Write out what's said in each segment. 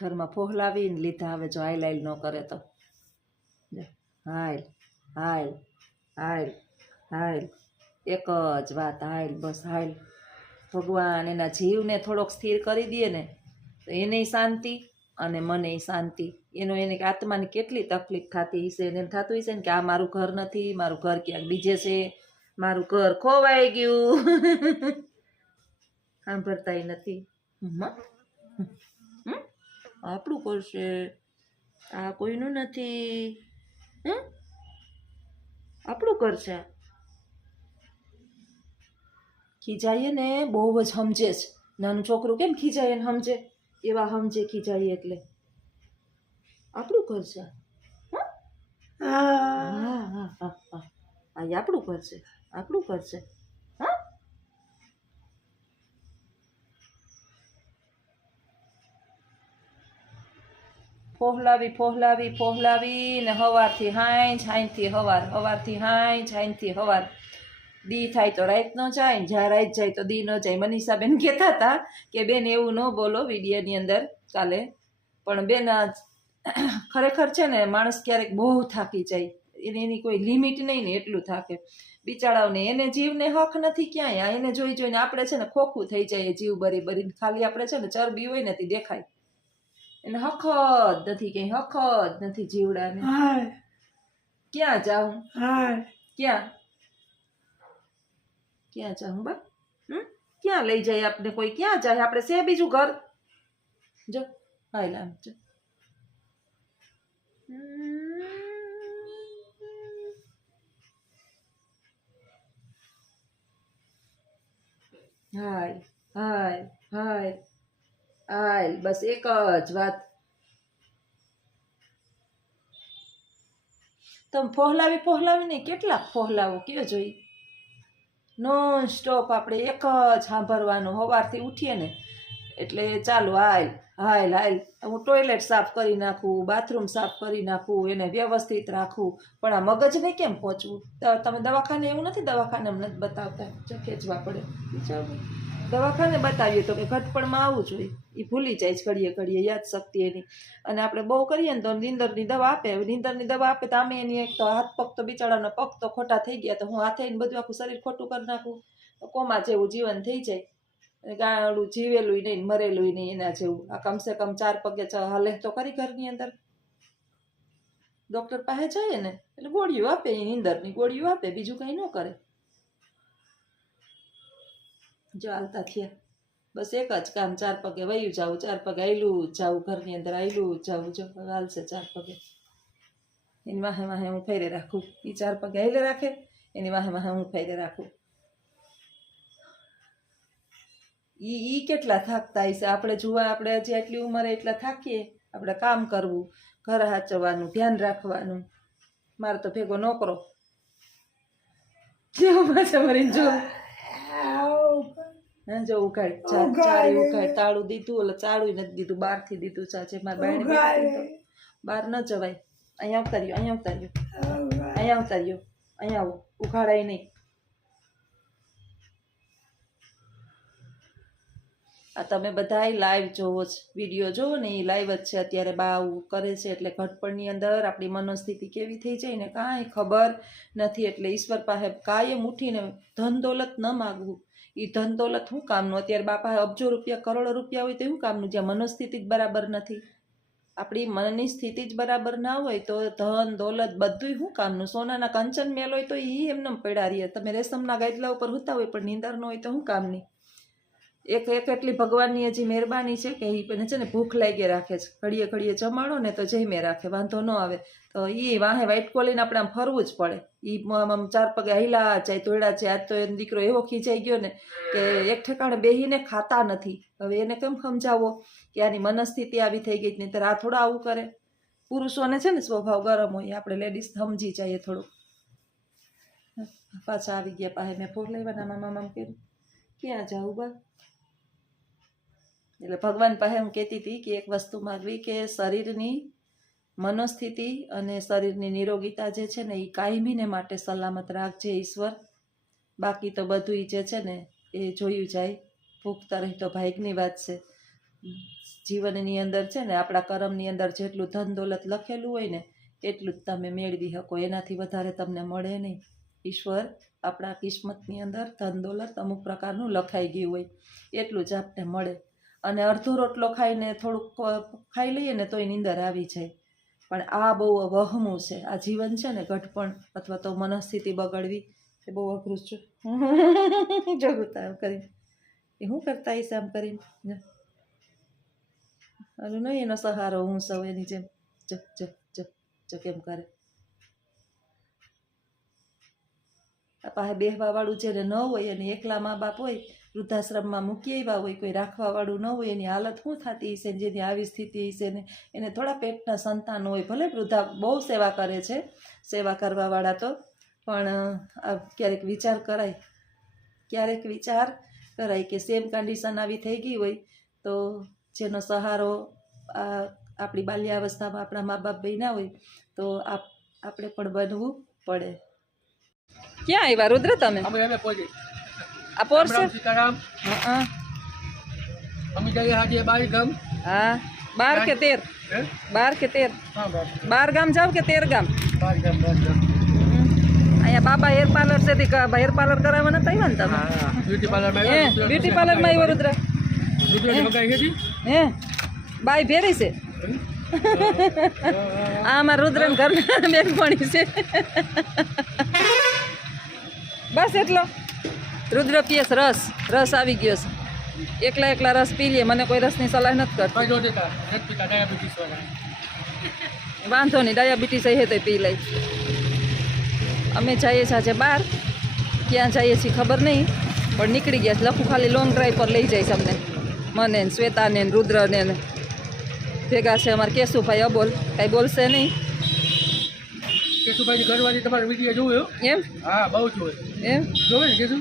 ઘરમાં ફોહલાવીને લીધા. હવે જો હાઈલ હાઈલ ન કરે તો હાઈલ હાઈલ હાઈલ હાઈલ, એક જ વાત, હાઈલ, બસ હાઈલ. ભગવાન એના જીવને થોડોક સ્થિર કરી દે ને તો એને શાંતિ અને મને શાંતિ. એને આત્માની કેટલી તકલીફ થતી હશે, એને થતું હશે ને કે આ મારું ઘર નથી, મારું ઘર ક્યાંક બીજે છે, મારું ઘર ખોવાઈ ગયું. સાંભળતાય નથી. આપણું કરશે, આ કોઈનું નથી, આપણું કરશે. ખીજાઈએ ને બહુ જ સમજે છે. નાનું છોકરું કેમ ખીજાય ને સમજે, એવા સમજે ખીજાઈએ એટલે. આપણું કરશે, હા હા હા હા, આપણું કરશે, આપણું કરશે. હા, ફોહલાવી ફોહલાવી ફોહલાવી ને હવારથી હાંજ, હાંજથી હવાર, હવારથી હાંજ, હાંજથી હવાર. દી થાય તો રાત ન જાય, જ્યાં રાત જાય તો દી ન જાય. મનીષાબેન કહેતા હતા કે બેન એવું ન બોલો વિડીયોની અંદર કાલે, પણ બેન ખરેખર છે ને માણસ ક્યારેક બહુ થાકી જાય, એની કોઈ લિમિટ નહીં ને એટલું થાકે બિચારાઓને. એને જીવને હક નથી ક્યાંય. એને જોઈ જોઈને આપણે છે ને ખોખું થઈ જાય, જીવ બરી બરીને. ખાલી આપણે છે ને ચરબી હોય ને તે દેખાય, એને હક જ નથી, કઈ હક જ નથી જીવડાને. ક્યાં જાઉં, ક્યાં ક્યાં જાઉં બા, ક્યાં લઈ જાય આપણે કોઈ, ક્યાં જાય આપણે? છે બીજું ઘર? જો હાલ આમ જો, હાય હાય હાય હાય, બસ એક જ વાત. તમે ફોહલાવી ફોહલાવીને કેટલાક ફોહલાવો કયો જોઈ? નોન સ્ટોપ આપણે એક જ સાંભળવાનું. સવારથી ઉઠીએ ને એટલે ચાલો હાલ હાલ હાલ. હું ટોયલેટ સાફ કરી નાખું, બાથરૂમ સાફ કરી નાખું, એને વ્યવસ્થિત રાખું, પણ આ મગજને કેમ પહોંચવું? તમે દવાખાને એવું નથી, દવાખાને નથી બતાવતા, જો ખેંચવા પડે વિચારવું. દવાખાને બતાવીએ તો કે ઘટપણમાં આવવું જોઈએ, એ ભૂલી જાય છે ઘડીએ ઘડીએ, યાદ શક્તિ એની. અને આપણે બહુ કરીએ ને તો નીંદરની દવા આપે. નીંદરની દવા આપે તો આમે એની એક તો હાથ પગ તો બિચારાના પગ તો ખોટા થઈ ગયા, તો હું હાથે બધું આખું શરીર ખોટું કરી નાખું. કોમા જેવું જીવન થઈ જાય. ગાળું જીવેલું નહીં, મરેલું નહીં એના જેવું. આ કમસે કમ 4 પગે હાલે તો કરી ઘરની અંદર. ડૉક્ટર પાસે જઈએ ને એટલે ગોળીઓ આપે, નીંદરની ગોળીઓ આપે, બીજું કંઈ ન કરે. જો હાલતા થયા, બસ એક જ કામ, 4 પગે વયું જાવું, 4 પગે આયલું જાવું, ઘરની અંદર આયલું જાવું. જો હાલશે 4 પગે, એની વાહે વાહે હું ફેરે રાખું. એ 4 પગે હાલે રાખે, એની વાહે વાહે હું ફેરે રાખું. ઈ કેટલા થાકતા હશે. આપણે જોવા, આપણે હજી આટલી ઉંમરે એટલા થાકીએ. આપણે કામ કરવું, ઘર હાચવવાનું, ધ્યાન રાખવાનું. મારે તો ભેગો નોકરો જેવું પાછા મરીને જો જો ઉઘાડ ચાળી ઉઘાડ, તાળું દીધું, એટલે ચાળું નથી દીધું, બહારથી દીધું. ચાચે મારા બાયણે બહાર ન જવાય. અહીંયા આવતા રહ્યો, અહીંયા આવતા રહ્યો, અહીંયા આવતા રહ્યો, અહીંયા આવો, ઉઘાડાય નહીં. આ તમે બધા લાઈવ જોવો જ, વિડીયો જોવો ને એ લાઈવ જ છે અત્યારે. બા આવું કરે છે એટલે ઘટપણની અંદર આપણી મનોસ્થિતિ કેવી થઈ જાય ને કાંઈ ખબર નથી. એટલે ઈશ્વર પાસે કાયમ ઉઠીને ધન દોલત ન માગવું. એ ધન દોલત શું કામનું? અત્યારે બાપા અબજો રૂપિયા, કરોડો રૂપિયા હોય તો શું કામનું, જ્યાં મનોસ્થિતિ જ બરાબર નથી? આપણી મનની સ્થિતિ જ બરાબર ના હોય તો ધન દોલત બધું શું કામનું? સોનાના કંચન મેલ હોય તો એ એમને પડ્યા રહીએ. તમે રેશમના ગાદલા ઉપર સૂતા હોય પણ નીંદર ન હોય તો શું કામની? એક એટલી ભગવાનની હજી મહેરબાની છે કે એને છે ને ભૂખ લાગી રાખે છે. ઘડીએ ઘડીએ જમાડો ને તો જમે રાખે, વાંધો ન આવે. તો એ વાહે વાઇટકો લઈને આપણે આમ ફરવું જ પડે. એ આમ 4 પગે હિલા જાય, તોડ્યા છે. આજ તો એનો દીકરો એવો ખીચાઈ ગયો ને કે એક ઠેકાણે બેહીને ખાતા નથી. હવે એને કેમ સમજાવો કે આની મનસ્થિતિ આવી થઈ ગઈ? નહીં તો આ થોડા આવું કરે. પુરુષોને છે ને સ્વભાવ ગરમ હોય, આપણે લેડીઝ સમજી જઈએ થોડું. પાછા આવી ગયા પાસે મેં ફોર લેવાના મામા મામ કર્યું. ક્યાં જાઉં બા? એટલે ભગવાન પાસે હું કહેતી હતી કે એક વસ્તુ માગવી કે શરીરની મનોસ્થિતિ અને શરીરની નિરોગીતા જે છે ને એ કાયમીને માટે સલામત રાખજે ઈશ્વર. બાકી તો બધું જે છે ને એ જોયું જાય. ભૂખતા રહી તો ભાગ્યની વાત છે. જીવનની અંદર છે ને આપણા કર્મની અંદર જેટલું ધન દોલત લખેલું હોય ને એટલું જ તમે મેળવી શકો, એનાથી વધારે તમને મળે નહીં. ઈશ્વર આપણા કિસ્મતની અંદર ધન દોલત અમુક પ્રકારનું લખાઈ ગયું હોય એટલું જ આપને મળે. અને અડધો રોટલો ખાઈને થોડુંક ખાઈ લઈએ ને તોય નીંદર આવી જાય. પણ આ બહુ વહમું છે, આ જીવન છે ને ઘટપણ અથવા તો મનસ્થિતિ બગડવી એ બહુ અઘરું છે. જગુતા એમ કરીને એ શું કરતા હશે આમ કરીને આનું નહીં એનો સહારો હું સૌ એની જેમ જ જ જ જ કેમ કરે. આ પાસે બેહવા વાળું જેને ન હોય અને એકલા મા બાપ હોય વૃદ્ધાશ્રમમાં મૂકી આવ્યા હોય, કોઈ રાખવા વાળું ન હોય, એની હાલત શું થતી હશે, જેની આવી સ્થિતિ હશે ને એને થોડા પેટના સંતાન હોય, ભલે વૃદ્ધા બહુ સેવા કરે છે સેવા કરવાવાળા તો, પણ આ ક્યારેક વિચાર કરાય કે સેમ કન્ડિશન આવી થઈ ગઈ હોય તો જેનો સહારો આપણી બાલ્યાવસ્થામાં આપણા મા બાપ બન્યા હોય તો આપણે પણ બનવું પડે. ક્યાં આવ્યા રુદ્ર તમે? આ પોરસે સીતારામ. અમે જઈએ આજે 12 ગામ. હા 12 કે 13? 12 કે 13? હા 12 ગામ જાવ કે 13 ગામ? 12 ગામ. અહીંયા બાબા હેર પાર્લર છે, હેર પાર્લર કરાવવા નતા આવ્યા ને તમે? બ્યુટી પાર્લરમાં બ્યુટી પાર્લરમાં આવ્યો રુદ્ર? હે બાઈ ભેરી છે? આ અમારા રુદ્રન ઘરના બેનપણી છે. બસ એટલો રુદ્ર પીએસ રસ આવી ગયો છે. એકલા રસ પી લે, મને કોઈ રસની સલાહ નથી કરતી. વાંધો નહીં, ડાયાબિટીસ હે તો પી લઈ. અમે જઈએ છીએ આજે બહાર, ક્યાં જઈએ છીએ ખબર નહીં, પણ નીકળી ગયા. લખું ખાલી લોંગ ડ્રાઈવ પર લઈ જઈશ અમને, મને ને શ્વેતાને ને રુદ્રને ને ભેગા છે અમારે કેશુભાઈ અબોલ, કાંઈ બોલશે નહીં. કેશુભાઈ ઘરવાળી તમારો વિડીયો જોયો? એમ? હા બહુ જોવે. એમ જોવે ને કેશુ?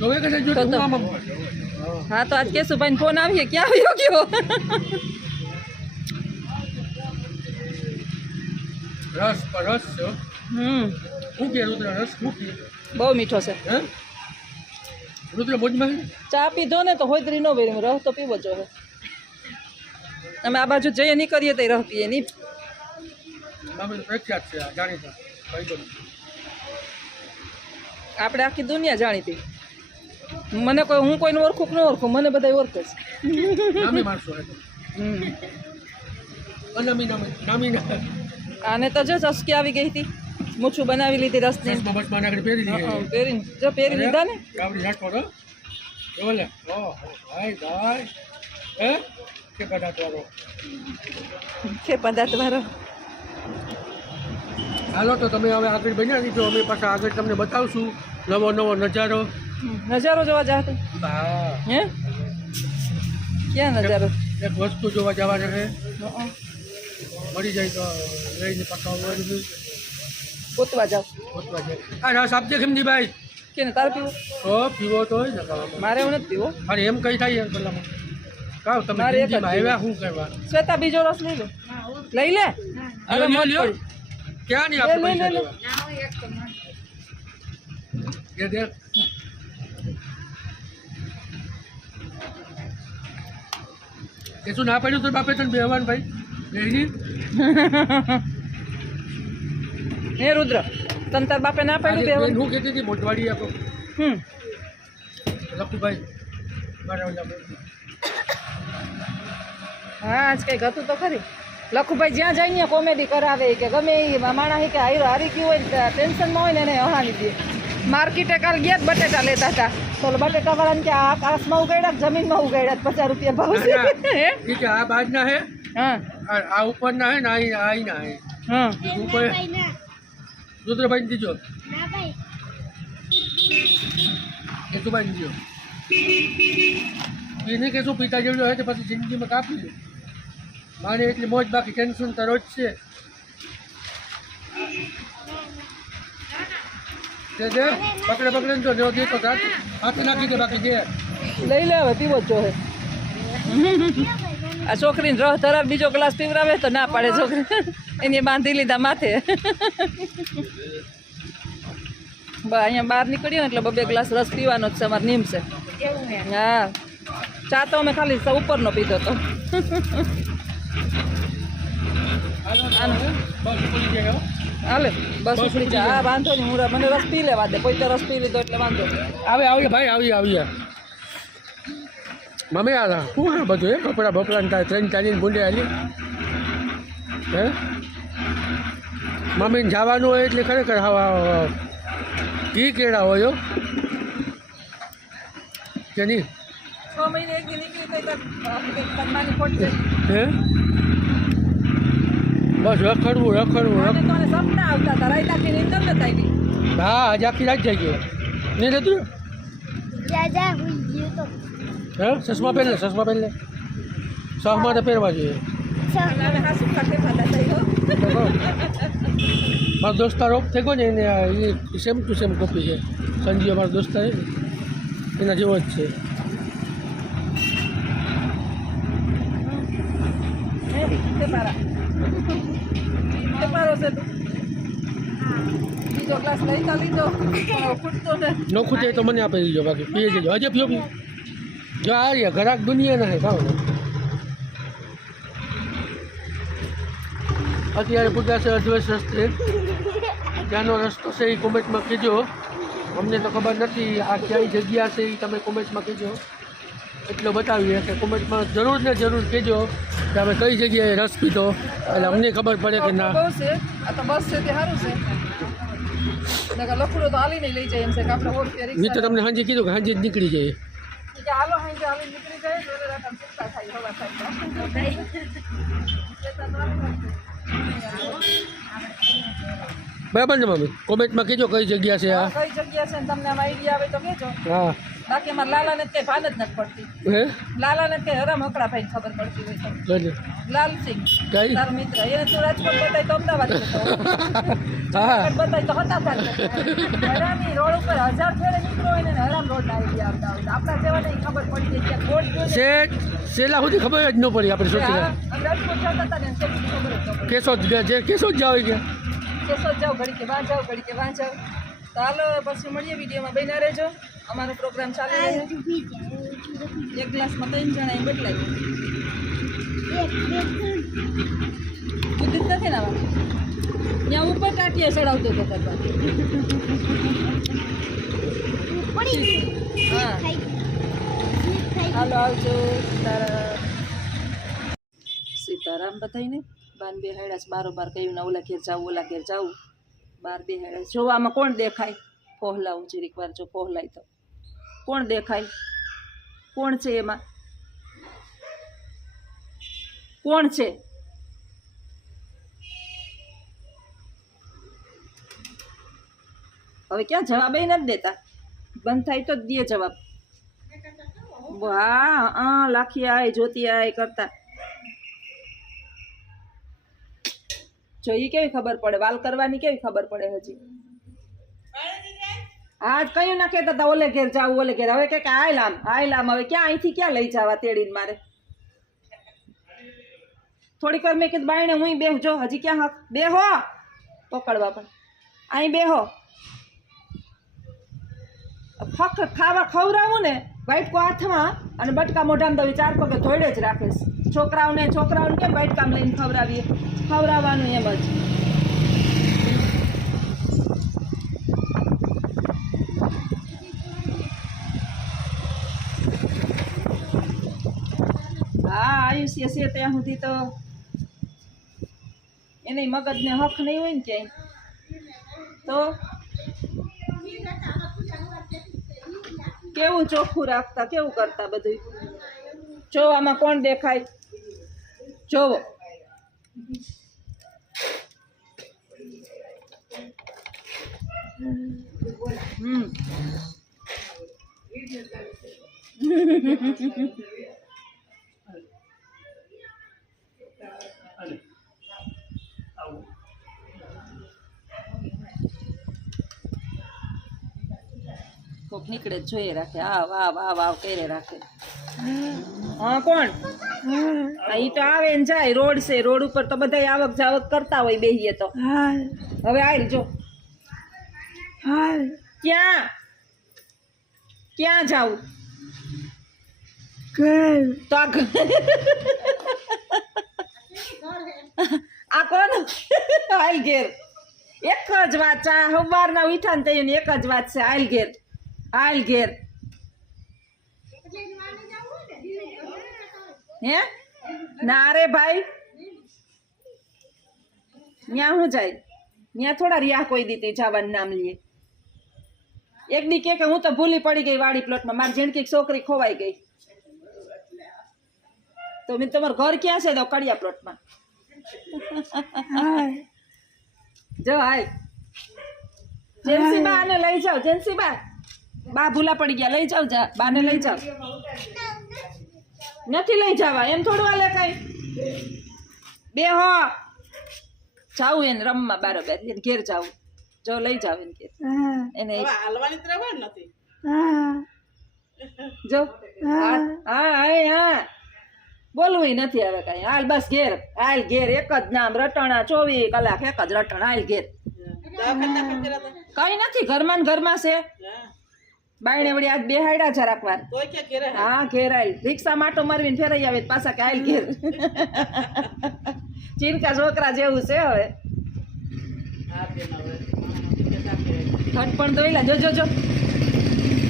જોવે કે નહીં જોવે? હા તો આજ કેશુભાઈને ફોન આવીએ, ક્યાં આવ્યો ગયો? રસ છે. શું કે રુદ્ર રસ શું કે? બહુ મીઠો છે. હે રુદ્ર મોજમાં ચા પીધો ને તો હોયતરી ન વેરી, રસ તો પીવો જોઈએ. અમે આ બાજુ જઈએ નહીં કરીએ તો રહ પીએ નહીં. પ્રખ્યાત છે જાણીતા ભાઈ. આપણે આખી દુનિયા જાણીતી. મને હું કોઈને ઓળખું કે ન ઓળખું, મને બધા ઓળખે છે. નામી માણસો આને તો જો ચસકી આવી ગઈ હતી, મૂછું બનાવી લીધી રસની. પહેરીને જો પહેરી લીધા ને. કે પદાર્થ વાળો. હાલો તો તમે હવે આગળ બન્યા દીધો, અમે પાછા આગળ તમને બતાવશું નવો નજારો. નજારો જોવા જાતો? હા. હે ક્યાં નજારો? એક વસ્તુ જોવા જવાના છે, મળી જાય તો લઈને પાછા ગોતવા જાવ. આ રસ આપજે ખીમજીભાઈ. કે ને તારે પીવો? પીવો તો હોય ને. મારે એવું નથી પીવો. અરે એમ કઈ થાય એમ પેલામાં કાવ તમે આવ્યા શું કરવા? શ્વેતા બીજો રસ લઈ લો. લઈ લે. અરે લ્યો ક્યાં નહીં આપણે પૈસા લેવા. એ દેખ એ શું ના પાડ્યું તો બાપે તને બેહવાન ભાઈ બેહી. હે રુદ્ર તને તાર બાપે ના પાડ્યું બેહવાન? હું કહેતી હતી મોટવાડી આપો. લખુભાઈ મારા હા આજ કંઈક હતું તો ખરી. લખુભાઈ જ્યાં જઈને કોમેડી કરાવે કે ગમે એ માણસ કે હારી ગયું હોય ને ટેન્શનમાં હોય ને એને હહાની દે. માર્કેટે કાલ ગયા જ બટેટા લેતા હતા, તો બટેટા વાળાને કે આકાશમાં ઉગાડ્યા જમીનમાં ઉગાડ્યા, 50 રૂપિયા ભાવ છે. આ બાજ ના હે, હા આ ઉપર ના હે ને આ ના હે. હા ઉપર રુદ્રભાઈ દીજો કેશુભાઈ દીજો. એને કે શું પિતા જેવડો હોય તો પછી જિંદગીમાં કાપી લે. મારે એટલી મોજ, બાકી ટેન્શન તો રોજ છે. પકડે તો જો દે તો હાથે નાખી દે, બાકી દે લઈ લે. હવે પીવો જ જોઈએ. આ છોકરીને રસ ધરાવ બીજો ગ્લાસ પીવરાવે તો ના પાડે છોકરી, એને બાંધી લીધા માથે. અહીંયા બહાર નીકળીએ ને એટલે 2 ગ્લાસ રસ પીવાનો જ છે, અમારે નિયમ છે. હા ચા તો અમે ખાલી ઉપરનો પીધો તો હાલે બસ ઉપડી જા હા વાંધો નહીં હું મને રસ પી લેવા દે કોઈ તો રસ પી લીધો એટલે વાંધો નહીં આવીએ ભાઈ આવીએ મમ્મી આ શું હા બધું એ કપડાં બપડા તારે ટ્રેન ચાલીને ભૂંડે હાલી હે મમ્મીને જવાનું હોય એટલે ખરેખર હવા ઘી કેળા હોય કે નહીં 6 મહિને એક દી નીકળી ગઈ તો કન્માની ખોટ છે હે બસ રખડવું મને તો સપના આવતા હતા રાઈતા કે નીંદર ન થાય ગઈ હા આજે આખી રાત જાય ગયો નહીં રહેતું હે ચશ્મા પહેર લે ચશ્મા તો પહેરવા જોઈએ મારો દોસ્તાર ઓફ થઈ ગયો ને એને એ સેમ ટુ સેમ કોપી છે સંજીવ અમારો દોસ્તાર છે ને એના જેવો જ છે બીજો ક્લાસ લઈ તો લીધો ખૂટતો ને ન ખૂટે તો મને આપી દીજો બાકી પીએ જજો હજે પીઓ જો આ રહ્યા ઘરાક દુનિયા ના ખાવ અત્યારે પૂજાશે અદ્વૈત રસ્તે ત્યાંનો રસ્તો છે એ કોમેન્ટમાં કહેજો અમને તો ખબર નથી આ ક્યાંય જગ્યા છે એ તમે કોમેન્ટમાં કહેજો એટલો બતાવીએ કે કોમેન્ટમાં જરૂર ને જરૂર કહેજો કે અમે કઈ જગ્યાએ રસ પીધો એટલે અમને ખબર પડે કે ના બહુ છે આ તો બસ છે તે સારું છે લખડો તો હાલી નહીં લઈ જાય એમ છે કે આપણે મેં તો તમને સાંજે કીધું કે સાંજે જ નીકળી જાય હાલો હાંજે હાલી નીકળી જાય જોડે રાતમ સુકતા થાય હવા થાય બરાબર ને મમ્મી કોમેન્ટમાં કહેજો કઈ જગ્યા છે આ કઈ જગ્યા છે ને તમને આમ આઈડિયા આવે તો કહેજો હા બાકી અમારે લાલાને કઈ ભાન જ નથી પડતી હે લાલાને કઈ હરામ હકડા ભાઈ ખબર પડતી હોય તો કઈ લાલસિંહ કઈ તારો મિત્ર એને તું રાજકોટ બતાય તો અમદાવાદ જતો હા બતાય તો હતા હરામી રોડ ઉપર 1000 ફેરે નીકળો હોય ને હરામ રોડ આઈડિયા આવતા હોય આપણા જેવાને ખબર પડી જાય કે કોટ સેલા સુધી ખબર જ ન પડી આપણે સોચી રાજકોટ જતા હતા ને ખબર જ કેશોદ જાવ કે કેશોદ જાઓ ઘડી કે વાં જાઓ તો હાલો પછી મળીએ વિડીયોમાં બન્યા રહેજો અમારો પ્રોગ્રામ ચાલુ રહે એક ગ્લાસમાં 3 જણા અહીં બદલાય દૂધ નથી ના ત્યાં ઉપર ટાટિયા ચડાવતો હતો કરવા હા હાલો આવજો સીતારામ બધાઈને બાન બે હેડા બારોબાર કહ્યું ને ઓલા ઘેર જાવું બાર બે હેડા જો આમાં કોણ દેખાય પહોલાવું જરીક વાર જો પહોલાય તો કોણ દેખાય કોણ છે એમાં કોણ છે હવે ક્યાં જવાબ નથી દેતા બંધ થાય તો જ દે જવાબ હા લાખી આય જોતી આય કરતા જો ઈ કેવી ખબર પડે વાલ કરવાની કેવી ખબર પડે હજી હા કયું ના કહેતા હતા ઓલે ઘેર જાવું ઓલે ઘેર હવે કે હાલ આમ હવે ક્યાં અહીંથી ક્યાં લઈ જવા તેડીને મારે થોડીક વાર મેં કીધું બાયણે હું બેહ જો હજી ક્યાં હક બેહો પકડવા પણ અહીં બેહો ફક્ત ખાવા ખવડાવું ને વાઇટકો હાથમાં અને બટકા મોઢામાં દવી 4 પગે ધોઈડે જ રાખીશ છોકરાઓને કેમ વાઇટકામ લઈને ખવડાવીએ ખવડાવવાનું એમ જ હા આયુષ્ય છે ત્યાં સુધી તો એને મગજને હક નહીં હોય ને ક્યાંય તો કેવું ચોખ્ખું રાખતા કેવું કરતા બધું જો આમાં કોણ દેખાય જોવો કોક નીકળે જોઈએ રાખે આ વાવ કરે રાખે હા કોણ ઈ તો આવે ને જાય રોડ છે રોડ ઉપર તો બધા આવક જાવક કરતા હોય બેહીએ તો હવે આય જો ક્યાં જાવું તો આ કોણ હાલ ઘેર એક જ વાત ચા સવારના ઉઠા ને તૈયાર એક જ વાત છે હાલ ઘેર હે ના રે ભાઈ ન્યા હું જાય ન્યા થોડા રિયા કોઈ દીધી જવાનું નામ લઈએ એક દી કે હું તો ભૂલી પડી ગઈ વાડી પ્લોટમાં મારી જણકી છોકરી ખોવાઈ ગઈ તો મેં તમારું ઘર ક્યાં છે તો કડિયા પ્લોટમાં જો હાય જેન્સીબા આને લઈ જાઓ જેન્સીબા બા ભૂલા પડી ગયા લઈ જાઓ જા બાને લઈ જાઓ નથી લઈ જવા એમ થોડું હાલે કઈ બે હો જાવું એને રમવા બારોબાર એને ઘેર જાવું જો લઈ જાવ એને ઘેર એને જો હા બોલવું નથી હવે કઈ હાલ બસ ઘેર એક જ નામ રટણા 24 કલાક એક જ રટણ હાલ ઘેર કઈ નથી ઘરમાં ને ઘરમાં છે બાયણે વળી આજ બેહાડ્યા જરાક વાર હા ઘેર આલ રિક્ષા માટો મારવીને ફેરાઈ આવે પાછા કે હાલ ઘેર ચીનકા છોકરા જેવું છે હવે ખટપણ દોઈલા જો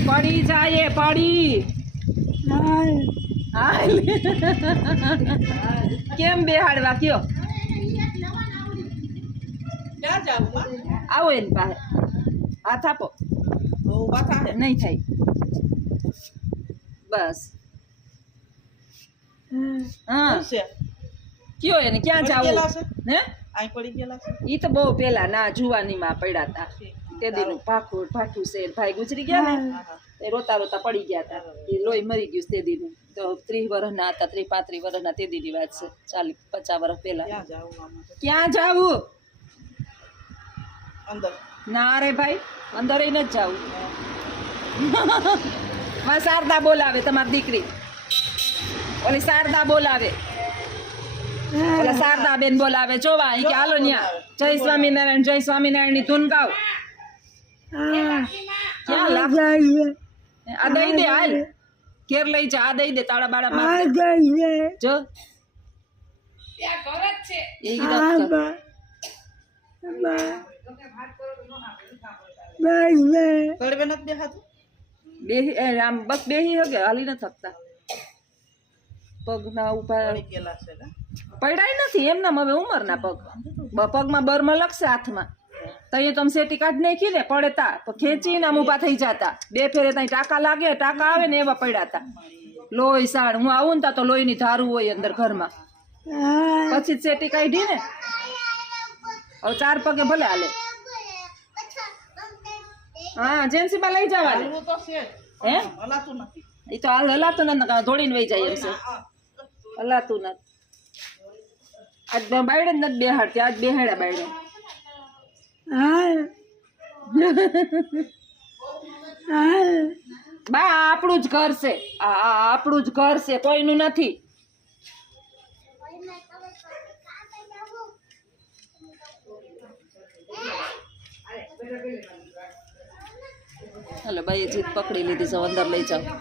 પડી જાય પડી હાલ કેમ બેહાડવા કયો આવો એની પાસે હાથ આપો નહીં થાય બસ હા કયો એને ક્યાં જાવું હે ઈ તો બહુ પેલા ના જુવાનીમાં પડ્યા હતા તે દીનું ભાઠું છે ભાઈ ગુજરી ગયા ને એ રોતા પડી ગયા હતા એ લોહી મરી ગયું તે દીનું તો 30 વર્ષના હતા 35 વર્ષના તે દીની વાત છે 40-50 વર્ષ પહેલા ક્યાં જાવું ના રે ભાઈ અંદર જ જાવું માં શારદા બોલાવે તમારી દીકરી ઓલી શારદા બોલાવે ઓલા શારદા બેન બોલાવે જોવા કે હાલો ન્યા જય સ્વામિનારાયણ ની ધૂન ગાવ ક્યાં લાગ આ દઈ દે હાલ ઘેર લઈ જા આ દઈ દે તાળા બાળા માર જો એ આમ બસ બેહી હગે હાલી નથી શકતા પગ ના ઉભા પડાય નથી એમના હવે ઉંમરના પગમાં બરમાં લગશે હાથમાં તઈ તમે સેટી કાઢ નાખી ને પડે તા ખેંચીને આમ ઉભા થઈ જતા બે ફેરે ત્યાં ટાંકા લાગે ટાંકા આવે ને એવા પડ્યા હતા લોહી સાણ હું આવું ને તો લોહી ની ધારું હોય અંદર ઘરમાં પછી સેટી કાઢી ને હવે 4 પગે ભલે હાલે હા જેન્સીબા લઈ જવાની હે એ તો હાલ હલાતું નથી દોડીને વહી જાય એમ છે હલાતું નથી આજ બાયડે નથી બેહાડતી આજ બેહાડ્યા બાયડે બા આપણું જ ઘર છે આપણું જ ઘર છે કોઈનું નથી હાલો ભાઈ જીત પકડી લીધી છે અંદર લઈ જાઓ